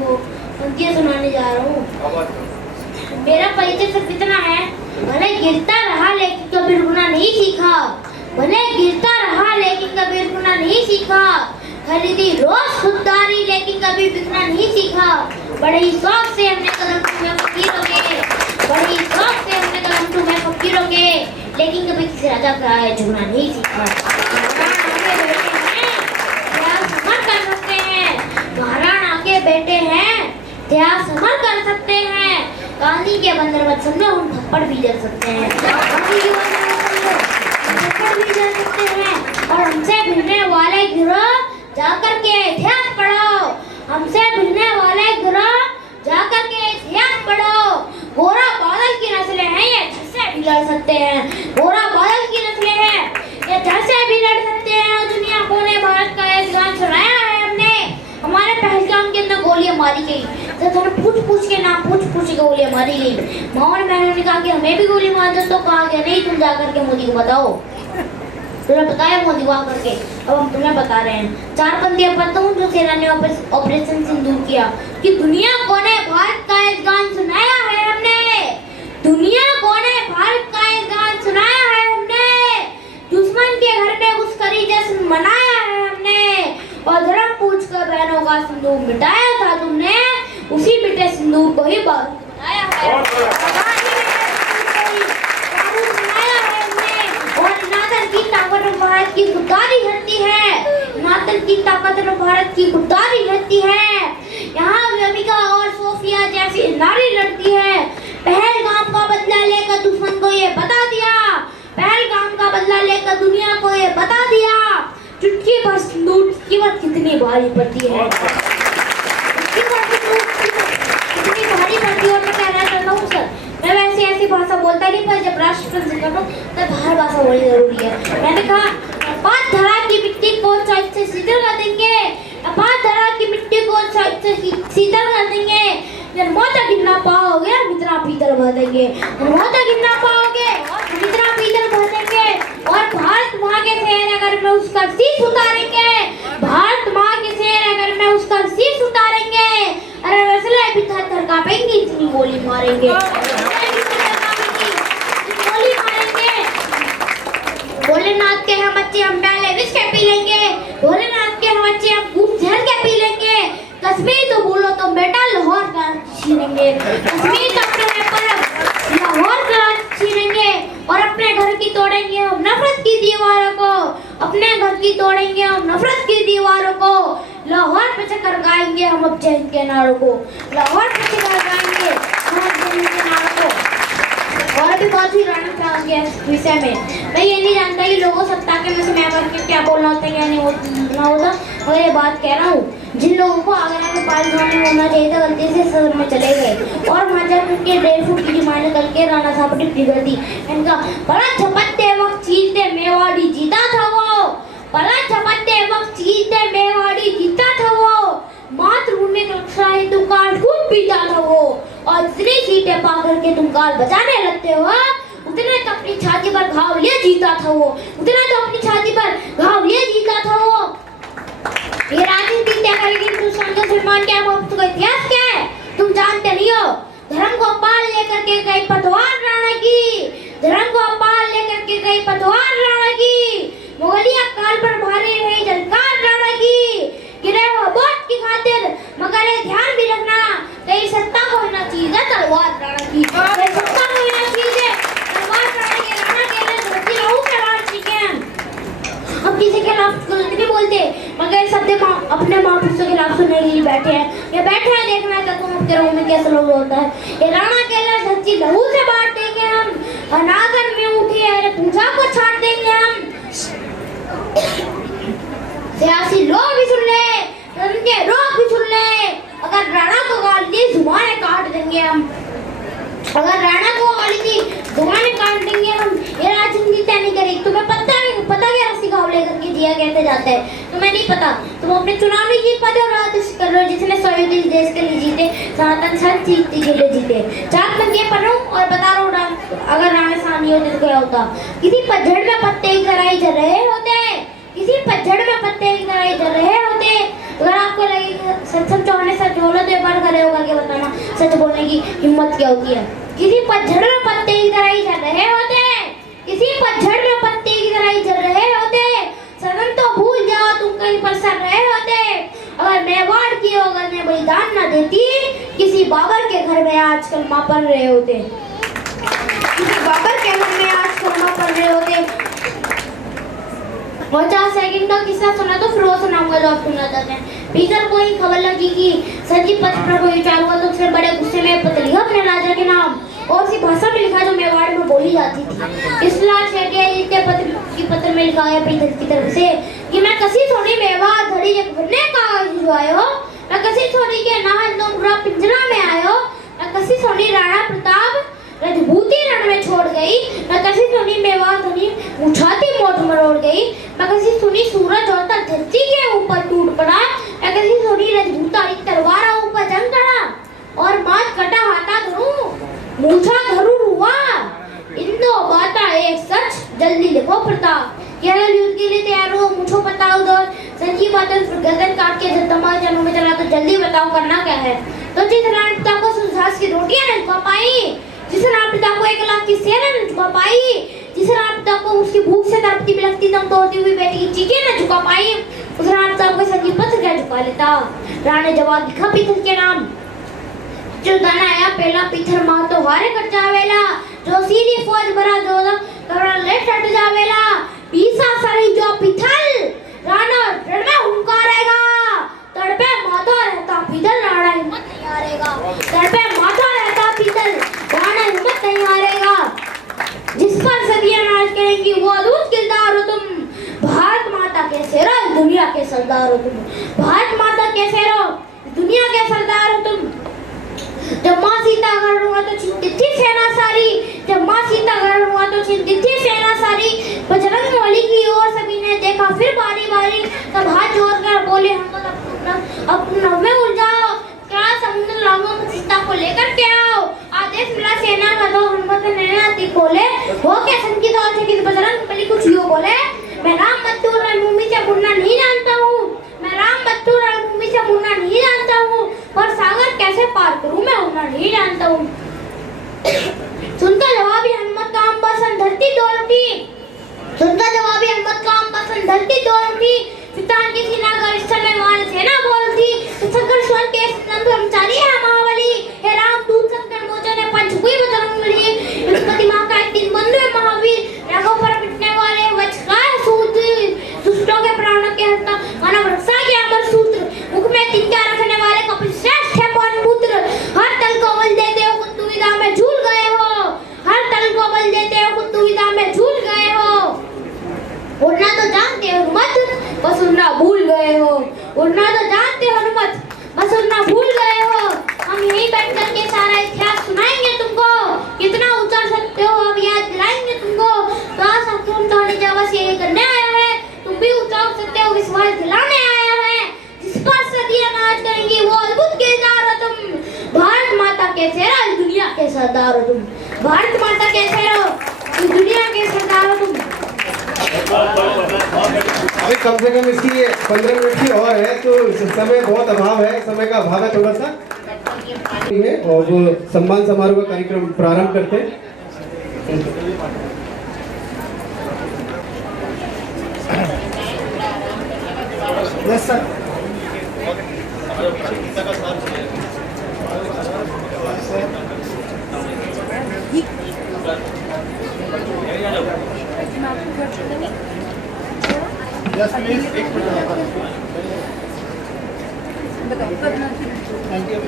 तुमको पंक्तियां सुनाने जा रहा हूँ। मेरा परिचय सिर्फ इतना है, भले गिरता रहा लेकिन कभी रुकना नहीं सीखा, भले गिरता रहा लेकिन कभी रुकना नहीं सीखा, खरीदी रोज खुददारी लेकिन कभी बिकना नहीं सीखा। बड़े ही शौक से हमने कदम तुम्हें फकीरों के, बड़े ही शौक से हमने कदम तुम्हें फकीरों के, लेकिन कभी किसी राजा का झुकना नहीं सीखा। महाराणा के बेटे हैं, इतिहास समर कर सकते हैं, गांधी के बंदर वचन में हम थप्पड़ भी जल सकते हैं, थप्पड़ भी जल सकते हैं। और हमसे भिड़ने वाले गिरोह जाकर के इतिहास पढ़ो, हमसे भिड़ने वाले गिरोह जाकर के इतिहास पढ़ो। गोरा बादल की नस्लें हैं, ये झसे भी लड़ सकते हैं, गोरा बादल की नस्लें हैं, ये झसे भी लड़ सकते हैं। दुनिया को ने भारत का एक गान सुनाया है हमने, हमारे पहलगाम के अंदर गोलियां मारी गई, तो पूछ के नाम पूछ के गोलियां मारी गई। माओ ने बहनों ने कहा कि हमें भी गोली मार दो, तो कहा गया नहीं, तुम जाकर के मोदी को बताओ। तुमने बताया मोदी को आकर के, अब हम तुम्हें बता रहे हैं। 4 पंक्तियां पढ़ता हूँ जो सेना ने ऑपरेशन सिंदूर किया कि दुनिया को ने भारत का एक गान सुनाया है हमने, दुनिया को ने भारत का एक गान सुनाया है हमने, दुश्मन के घर में घुसकर जश्न मनाया है हमने, और धर्म पूछ कर बहनों का सिंदूर मिटाया था तुमने, उसी मिटे सिंदूर को ही बारूद बनाया है, और नातन की ताकत भारत की खुददारी रहती है, नातन की ताकत भारत की खुददारी रहती है। यहाँ अमेरिका और सोफिया जैसी नारी लड़ती है। पहलगाम का बदला लेकर दुश्मन को ये बता दिया, पहलगाम का बदला लेकर दुनिया को ये बता दिया, चुटकी भर सिंदूर की बात कितनी भारी पड़ती है, कितनी भारी पड़ती है। और मैं कहना चाहता हूँ सर, मैं वैसे ऐसी भाषा बोलता नहीं, पर जब राष्ट्रपति से करो तब बाहर भाषा बोलनी जरूरी है। मैंने कहा पांच धरा की मिट्टी को साइड से शीतल कर देंगे, पांच धरा की मिट्टी को साइड से शीतल कर देंगे, जब मोटा गिरना पाओगे मित्रा पीतल भर देंगे, मोटा गिरना पाओगे मित्रा पीतल भर देंगे। और भारत माँ के शेर अगर मैं उसका शीश उतारेंगे, भारत माँ के शेर अगर मैं उसका शीश उतारेंगे, अरे वैसे भी थर कांपेंगे, इतनी गोली मारेंगे, गोली मारेंगे। भोलेनाथ के हम बच्चे हम पहले विष के पी लेंगे, भोलेनाथ के हम बच्चे हम खूब जहर के पी लेंगे, कश्मीर तो बोलो तो बेटा लाहौर का छीनेंगे, कश्मीर तो अपने पर लाहौर का छीनेंगे, और अपने घर की तोड़ेंगे हम नफरत की दीवारों को, अपने घर की तोड़ेंगे हम नफरत की दीवारों को, लाहौर पे चक्कर गाएंगे हम अब जैन के नारों को, लाहौर पे चक्कर गाएंगे हम अब जैन के नारों को। और भी बहुत ही रौनक चाहूँगी इस विषय में। मैं ये नहीं जानता कि लोगों सत्ता के में से मैं करके क्या बोलना होता है क्या नहीं बोलना होता, मगर ये बात कह रहा हूँ जिन लोगों को आगरा में पारिगाम में होना चाहिए था गलती से सदन में चले गए, और वहाँ जाकर के 1.5 फुट की डिमांड निकल के राणा साहब ने बिगड़ दी। इनका बड़ा झपटते वक्त चीरते मेवाड़ी जीता था वो, बड़ा झपटते वक्त चीरते मेवाड़ी जीता था वो, मातृभूमि की रक्षा हेतु काल खूब पीता था वो, और जितनी सीटें पा करके तुम काल बचाने लगते हो, उतने तो अपनी छाती पर घाव लिए जीता था वो, उतने तो अपनी छाती पर घाव लिए जीता था वो। ये राजनीति तय करेगी मुसलमान क्या मुफ्त का इतिहास क्या है तुम जानते नहीं हो। धर्म को पाल लेकर के गई पतवार राणा की, धर्म को पाल लेकर के गई पतवार राणा की, मुगलिया काल पर भारी रही जलकार राणा की, गिरे हो वोट की खातिर, मगर ये ध्यान भी रखना तेरी सत्ता को होना चाहिए तलवार राणा की, तेरी सत्ता को होना चाहिए तलवार राणा की। राणा के लिए धरती रहू के राज ठीक है, हम किसी के खिलाफ गलत नहीं बोलते, मगर सब अपने महापुरुषों के खिलाफ सुनने के लिए बैठे हैं, ये बैठे हैं देखना चाहता हूँ आपके रहू में कैसा लोग होता है। ये राणा के लिए सच्ची लहू से बांट देंगे हम, अनागर में उठी है पूजा को छाट देंगे हम। सियासी लोग भी सुन ले, उनके लोग भी सुन ले, अगर राणा को गाली दी जुबानें काट देंगे हम, अगर राणा को गाली दी जुबानें काट देंगे हम। ये राजनीति तय नहीं करेगी, तुम्हें पता क्या रस्सी घाव लेकर के जिया कहते जाता है, तुम्हें नहीं पता। तुम अपने चुनाव नहीं जीत पाते और राजनीति कर रहे हो, जिसने स्वयं देश के लिए जीते, सनातन धर्म के लिए जीते। 4 पंक्तियां पढ़ रहा हूँ और बता रहा हूँ अगर राणा साहब नहीं होते तो क्या होता। किसी पतझड़ में पत्ते ही कराई जा रहे होते, किसी पतझड़ में पत्ते ही कराई जा रहे होते। अगर आपको लगे सच होने सच बोलो तो एक बार सच बोलने की हिम्मत क्या होती है। किसी पतझड़ में पत्ते की तरह ही चल रहे होते, किसी पतझड़ में पत्ते की तरह ही चल रहे होते, सनम तो भूल जाओ तुम कहीं पर सड़ रहे होते। अगर मेवाड़ की अगर मैं बलिदान न देती, किसी बाबर के घर में आज कलमा पढ़ रहे होते, किसी बाबर के घर में आज कलमा पढ़ रहे होते। 50 सेकंड का किस्सा सुना तो फिर वो सुनाऊंगा जो आप सुनना चाहते हैं। पीटर को ही खबर लगी कि संजीव पत्र पर कोई विचार हुआ तो उसने बड़े गुस्से में पत्र लिखा अपने राजा के नाम और उसी भाषा में लिखा जो मेवाड़ में बोली जाती थी। इस लाल शेटे पत्र में लिखा है पीटर की तरफ से कि मैं कसी थोड़ी मेवाड़ धड़ी एक बनने कागज भिजवायो, मैं कसी थोड़ी के नाहन नो बुरा पिंजरा में आयो, मैं कसी थोड़ी राणा प्रताप रजबूती रण में छोड़ गई, मैं कसी सुनी मेवाड़ धनी उठाती मोट मरोड़ गई, मैं कसी सुनी सूरज और धरती के ऊपर टूट पड़ा, मैं कसी सुनी रजबूतारी तलवार ऊपर जंग चढ़ा और बात कटा हाथा धरू मूछा धरू हुआ। इन दो बातें एक सच जल्दी लिखो प्रताप, केरल युद्ध के लिए तैयार हो मुझको बताओ दो। संजीव बादल गर्दन काट के जब तमाम जनों में चला तो जल्दी बताओ करना क्या है। तो जिस राणा प्रताप को सुनसास की रोटियां नहीं खा पाई, जिस राणा प्रताप को 1 लाख की सेना नहीं चुका पाई, जिस राणा प्रताप को उसकी भूख से तड़पती बिलखती दम तोड़ती हुई बेटी की चीखें न चुका पाई, उस राणा प्रताप को संजीव पत्र क्या चुका लेता। राणा ने जवाब लिखा पीथर के नाम, जो दाना आया पहला पीथर मार तो हारे कट जावेला, जो सीधी फौज भरा जो करा ले टट जावेला, पीसा सरी जो पीथल राणा रण में हुंकारेगा, तड़पे माथा रहता पीथल राणा हिम्मत नहीं हारेगा, तड़पे माथा रहता पीथल राणा हिम्मत नहीं हारेगा। जिस पर सदियां नाच करेंगी वो अद्भुत किरदार हो तुम, भारत माता के शेरो दुनिया के सरदार हो तुम, भारत माता के शेरो दुनिया के सरदार हो तुम। जब माँ सीता घर हुआ तो चिंतित थी सेना सारी, जब माँ सीता घर हुआ तो चिंतित थी सेना सारी, बजरंग बली की ओर सभी ने देखा फिर बारी बारी, तब हाथ जोड़कर बोले हम अपने में उलझाओ, क्या समुद्र लांगों में सीता को लेकर के आओ, आदेश मिला सेना का दो हनुमत ने बोले हो के संकित और चकित बजरंग बली कुछ यूं बोले, मैं राम बत्तू रणभूमि से मुड़ना नहीं जानता हूँ, मैं राम बत्तू रणभूमि से मुड़ना नहीं जानता हूँ, पर सागर कैसे पार करूँ मैं उड़ना नहीं जानता हूँ। सुनकर जवाबी हनुमत का अम्बरसन धरती डोल उठी, सुनकर जवाबी हनुमत का अम्बरसन धरती डोल उठी, पितान की सीना गरिष्ठ में वहां सेना बोल उठी, शंकर स्वर के ब्रह्मचारी है महाबली, हे राम दूत संकट मोचन ने पंचभुई बजरंग बली, बृहस्पति मां का एक दिन बंधु है महावीर, राघव पर मिटने वाले वज्रकाय सूत्र, दुष्टों के प्राणों के हरता मानव रक्षा के अमर सूत्र, मुख में तिनका रखने वाले कपिल श्रेष्ठ है पवन पुत्र, हर तल को बल देते हो खुद दुविधा में झूल गए हो, हर तल को बल देते हो खुद दुविधा में झूल गए हो। उड़ना तो जानते हो मत बस उड़ना भूल गए हो, उड़ना तो जानते हो मत बस उड़ना भूल गए हो। हम यहीं बैठ कर के सारा इतिहास सुनाएंगे तुमको, कितना उतर सकते हो अब याद दिलाएंगे तुमको, काश तुम तुम्हारी जगह से ये करने आया है, तुम भी उतर सकते हो विश्वास दिलाने आया है। जिस पर सदियां नाच करेंगी वो अद्भुत किरदार हो तुम, भारत माता के शेरो दुनिया के सरदार हो तुम, भारत माता के शेरो दुनिया के सरदार हो तुम। अभी कम से कम इसकी 15 मिनट की और है तो समय बहुत अभाव है, समय का अभाव है थोड़ा सा और वो सम्मान समारोह का कार्यक्रम प्रारंभ करते हैं। यस प्लीज एक मिनट। Thank you.